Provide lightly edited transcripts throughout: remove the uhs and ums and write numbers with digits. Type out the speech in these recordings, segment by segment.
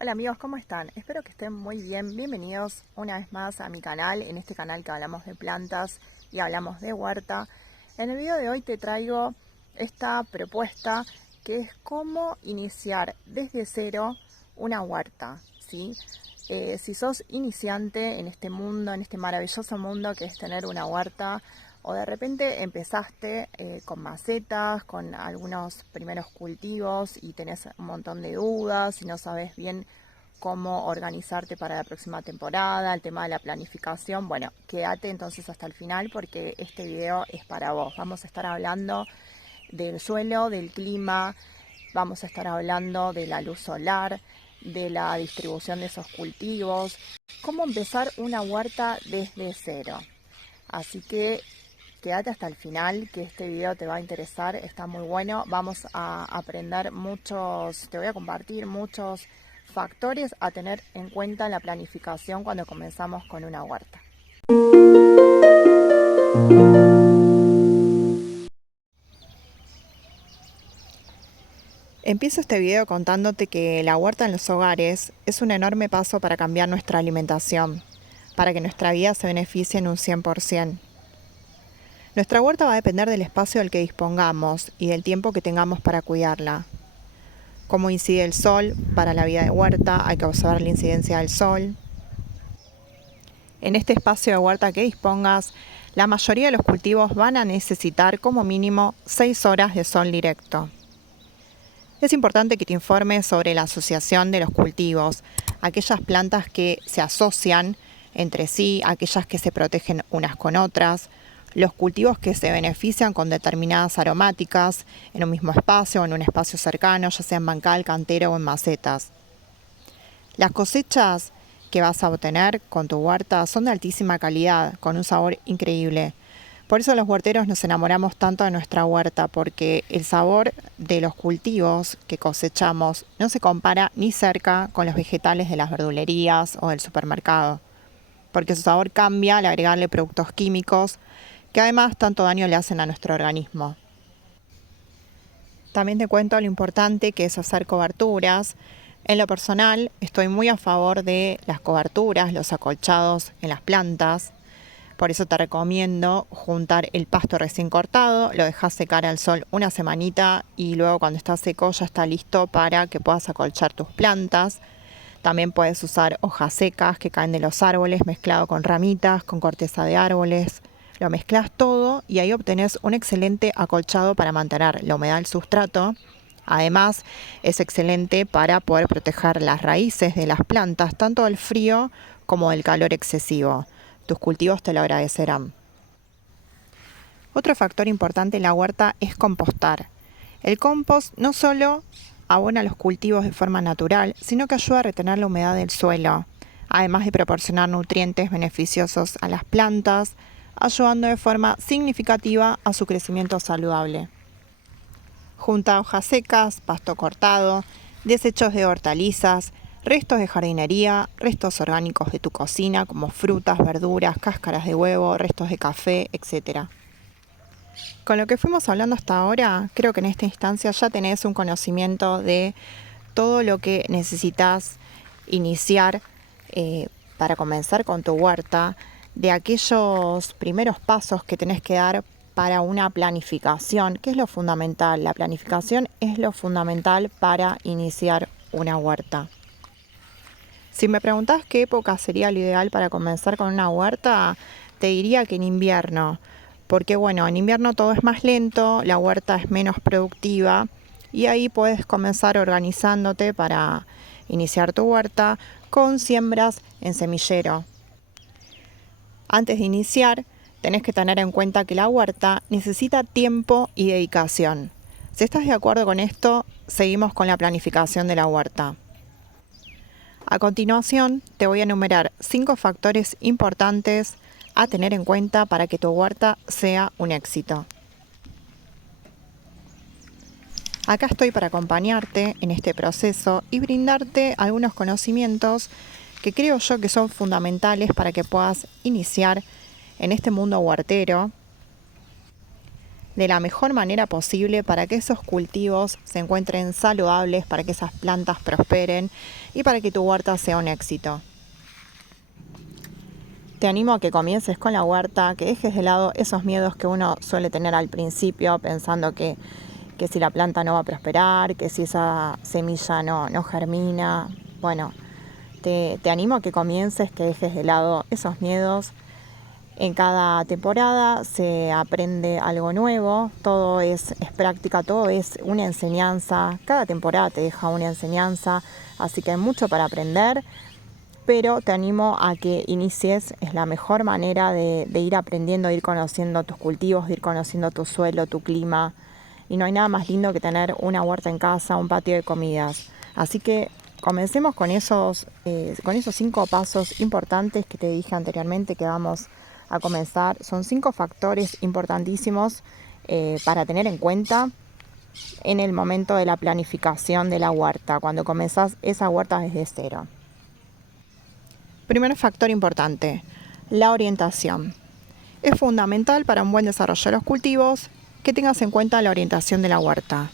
Hola amigos, ¿cómo están? Espero que estén muy bien. Bienvenidos una vez más a mi canal, en este canal que hablamos de plantas y hablamos de huerta. En el video de hoy te traigo esta propuesta que es cómo iniciar desde cero una huerta, ¿sí? Si sos iniciante en este mundo, en este maravilloso mundo que es tener una huerta, o de repente empezaste con macetas, con algunos primeros cultivos y tenés un montón de dudas y no sabes bien cómo organizarte para la próxima temporada, el tema de la planificación. Bueno, quédate entonces hasta el final porque este video es para vos. Vamos a estar hablando del suelo, del clima, vamos a estar hablando de la luz solar, de la distribución de esos cultivos, cómo empezar una huerta desde cero. Así que quédate hasta el final, que este video te va a interesar, está muy bueno. Vamos a aprender te voy a compartir muchos factores a tener en cuenta en la planificación cuando comenzamos con una huerta. Empiezo este video contándote que la huerta en los hogares es un enorme paso para cambiar nuestra alimentación, para que nuestra vida se beneficie en un 100%. Nuestra huerta va a depender del espacio del que dispongamos y del tiempo que tengamos para cuidarla. Cómo incide el sol para la vida de huerta, hay que observar la incidencia del sol. En este espacio de huerta que dispongas, la mayoría de los cultivos van a necesitar como mínimo 6 horas de sol directo. Es importante que te informes sobre la asociación de los cultivos, aquellas plantas que se asocian entre sí, aquellas que se protegen unas con otras, los cultivos que se benefician con determinadas aromáticas en un mismo espacio o en un espacio cercano, ya sea en bancal, cantero o en macetas. Las cosechas que vas a obtener con tu huerta son de altísima calidad, con un sabor increíble. Por eso los huerteros nos enamoramos tanto de nuestra huerta, porque el sabor de los cultivos que cosechamos no se compara ni cerca con los vegetales de las verdulerías o del supermercado, porque su sabor cambia al agregarle productos químicos que además tanto daño le hacen a nuestro organismo. También te cuento lo importante que es hacer coberturas. En lo personal, estoy muy a favor de las coberturas, los acolchados en las plantas. Por eso te recomiendo juntar el pasto recién cortado, lo dejas secar al sol una semanita y luego cuando está seco ya está listo para que puedas acolchar tus plantas. También puedes usar hojas secas que caen de los árboles mezclado con ramitas, con corteza de árboles. Lo mezclas todo y ahí obtenés un excelente acolchado para mantener la humedad del sustrato. Además, es excelente para poder proteger las raíces de las plantas, tanto del frío como del calor excesivo. Tus cultivos te lo agradecerán. Otro factor importante en la huerta es compostar. El compost no solo abona los cultivos de forma natural, sino que ayuda a retener la humedad del suelo, además de proporcionar nutrientes beneficiosos a las plantas, ayudando de forma significativa a su crecimiento saludable. Junta hojas secas, pasto cortado, desechos de hortalizas, restos de jardinería, restos orgánicos de tu cocina como frutas, verduras, cáscaras de huevo, restos de café, etc. Con lo que fuimos hablando hasta ahora, creo que en esta instancia ya tenés un conocimiento de todo lo que necesitas iniciar para comenzar con tu huerta, de aquellos primeros pasos que tenés que dar para una planificación, que es lo fundamental. La planificación es lo fundamental para iniciar una huerta. Si me preguntás qué época sería lo ideal para comenzar con una huerta, te diría que en invierno, porque bueno, en invierno todo es más lento, la huerta es menos productiva y ahí puedes comenzar organizándote para iniciar tu huerta con siembras en semillero. Antes de iniciar, tenés que tener en cuenta que la huerta necesita tiempo y dedicación. Si estás de acuerdo con esto, seguimos con la planificación de la huerta. A continuación, te voy a enumerar 5 factores importantes a tener en cuenta para que tu huerta sea un éxito. Acá estoy para acompañarte en este proceso y brindarte algunos conocimientos que creo yo que son fundamentales para que puedas iniciar en este mundo huertero. de la mejor manera posible para que esos cultivos se encuentren saludables, para que esas plantas prosperen y para que tu huerta sea un éxito. Te animo a que comiences con la huerta, que dejes de lado esos miedos que uno suele tener al principio, pensando que si la planta no va a prosperar, que si esa semilla no germina. Bueno, te animo a que comiences, que dejes de lado esos miedos. En cada temporada se aprende algo nuevo, todo es práctica, todo es una enseñanza. Cada temporada te deja una enseñanza, así que hay mucho para aprender, pero te animo a que inicies, es la mejor manera de ir aprendiendo, de ir conociendo tus cultivos, de ir conociendo tu suelo, tu clima. Y no hay nada más lindo que tener una huerta en casa, un patio de comidas. Así que comencemos con esos 5 pasos importantes que te dije anteriormente que vamos a comenzar. Son 5 factores importantísimos para tener en cuenta en el momento de la planificación de la huerta, cuando comenzás esa huerta desde cero. Primer factor importante, la orientación. Es fundamental para un buen desarrollo de los cultivos que tengas en cuenta la orientación de la huerta.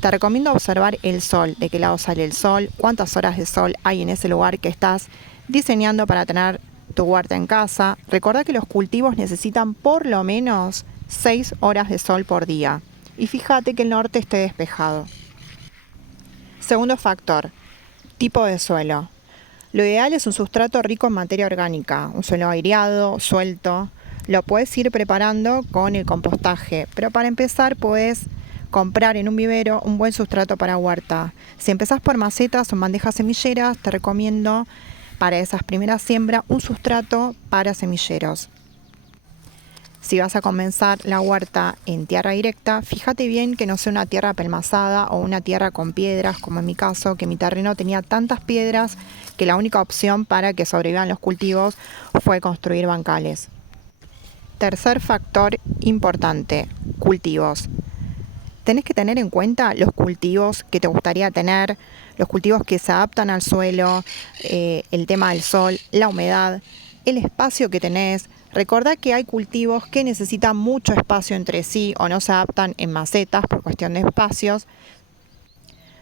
Te recomiendo observar el sol, de qué lado sale el sol, cuántas horas de sol hay en ese lugar que estás diseñando para tener tu huerta en casa. Recordá que los cultivos necesitan por lo menos 6 horas de sol por día. Y fíjate que el norte esté despejado. Segundo factor, tipo de suelo. Lo ideal es un sustrato rico en materia orgánica, un suelo aireado, suelto. Lo puedes ir preparando con el compostaje, pero para empezar puedes comprar en un vivero un buen sustrato para huerta. Si empezás por macetas o bandejas semilleras, te recomiendo para esas primeras siembras un sustrato para semilleros. Si vas a comenzar la huerta en tierra directa, fíjate bien que no sea una tierra apelmazada o una tierra con piedras, como en mi caso, que mi terreno tenía tantas piedras que la única opción para que sobrevivan los cultivos fue construir bancales. Tercer factor importante, cultivos. Tenés que tener en cuenta los cultivos que te gustaría tener, los cultivos que se adaptan al suelo, el tema del sol, la humedad, el espacio que tenés. Recordá que hay cultivos que necesitan mucho espacio entre sí o no se adaptan en macetas por cuestión de espacios,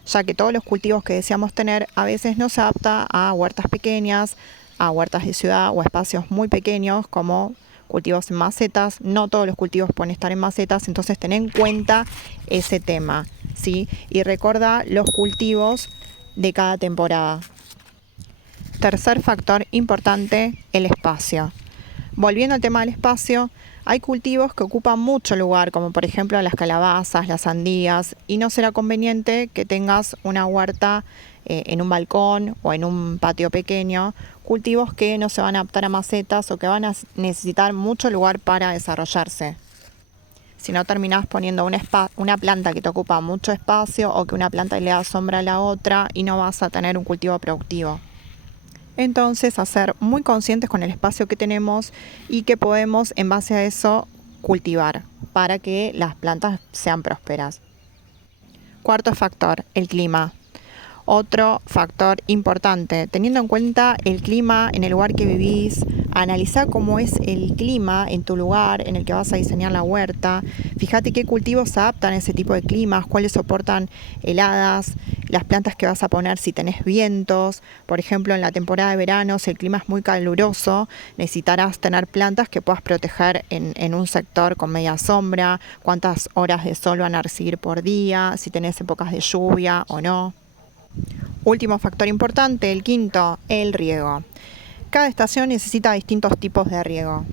ya que todos los cultivos que deseamos tener a veces no se adapta a huertas pequeñas, a huertas de ciudad o a espacios muy pequeños como cultivos en macetas. No todos los cultivos pueden estar en macetas, entonces ten en cuenta ese tema, ¿sí? Y recordá los cultivos de cada temporada. Tercer factor importante, el espacio. Volviendo al tema del espacio, hay cultivos que ocupan mucho lugar, como por ejemplo las calabazas, las sandías, y no será conveniente que tengas una huerta en un balcón o en un patio pequeño, cultivos que no se van a adaptar a macetas o que van a necesitar mucho lugar para desarrollarse. Si no terminás poniendo una planta que te ocupa mucho espacio o que una planta le da sombra a la otra y no vas a tener un cultivo productivo. Entonces, a ser muy conscientes con el espacio que tenemos y que podemos, en base a eso, cultivar para que las plantas sean prósperas. Cuarto factor, el clima. Otro factor importante, teniendo en cuenta el clima en el lugar que vivís, analizá cómo es el clima en tu lugar en el que vas a diseñar la huerta. Fíjate qué cultivos se adaptan a ese tipo de climas, cuáles soportan heladas, las plantas que vas a poner si tenés vientos. Por ejemplo, en la temporada de verano, si el clima es muy caluroso, necesitarás tener plantas que puedas proteger en un sector con media sombra, cuántas horas de sol van a recibir por día, si tenés épocas de lluvia o no. Último factor importante, el quinto, el riego. Cada estación necesita distintos tipos de riego.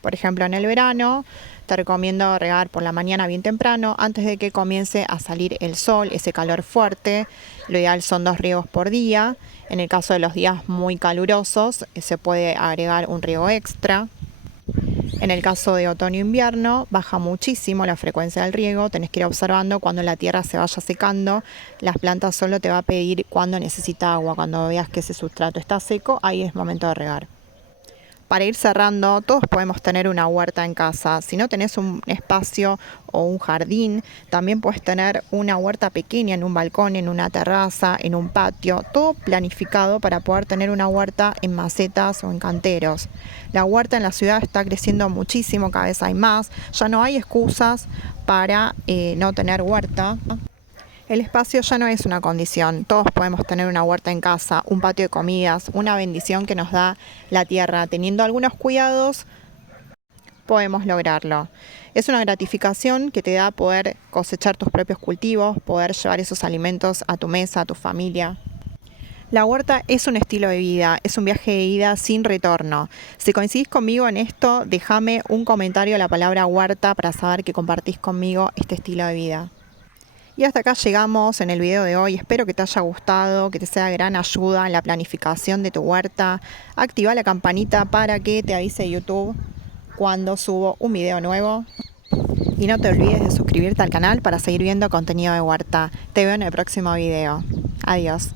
Por ejemplo, en el verano te recomiendo regar por la mañana bien temprano, antes de que comience a salir el sol, ese calor fuerte. Lo ideal son 2 riegos por día. En el caso de los días muy calurosos, se puede agregar un riego extra. En el caso de otoño-invierno, baja muchísimo la frecuencia del riego. Tenés que ir observando cuando la tierra se vaya secando. Las plantas solo te va a pedir cuando necesita agua. Cuando veas que ese sustrato está seco, ahí es momento de regar. Para ir cerrando, todos podemos tener una huerta en casa. Si no tenés un espacio o un jardín, también puedes tener una huerta pequeña en un balcón, en una terraza, en un patio, todo planificado para poder tener una huerta en macetas o en canteros. La huerta en la ciudad está creciendo muchísimo, cada vez hay más, ya no hay excusas para no tener huerta. El espacio ya no es una condición, todos podemos tener una huerta en casa, un patio de comidas, una bendición que nos da la tierra. Teniendo algunos cuidados, podemos lograrlo. Es una gratificación que te da poder cosechar tus propios cultivos, poder llevar esos alimentos a tu mesa, a tu familia. La huerta es un estilo de vida, es un viaje de ida sin retorno. Si coincidís conmigo en esto, déjame un comentario a la palabra huerta para saber que compartís conmigo este estilo de vida. Y hasta acá llegamos en el video de hoy. Espero que te haya gustado, que te sea de gran ayuda en la planificación de tu huerta. Activa la campanita para que te avise YouTube cuando subo un video nuevo. Y no te olvides de suscribirte al canal para seguir viendo contenido de huerta. Te veo en el próximo video. Adiós.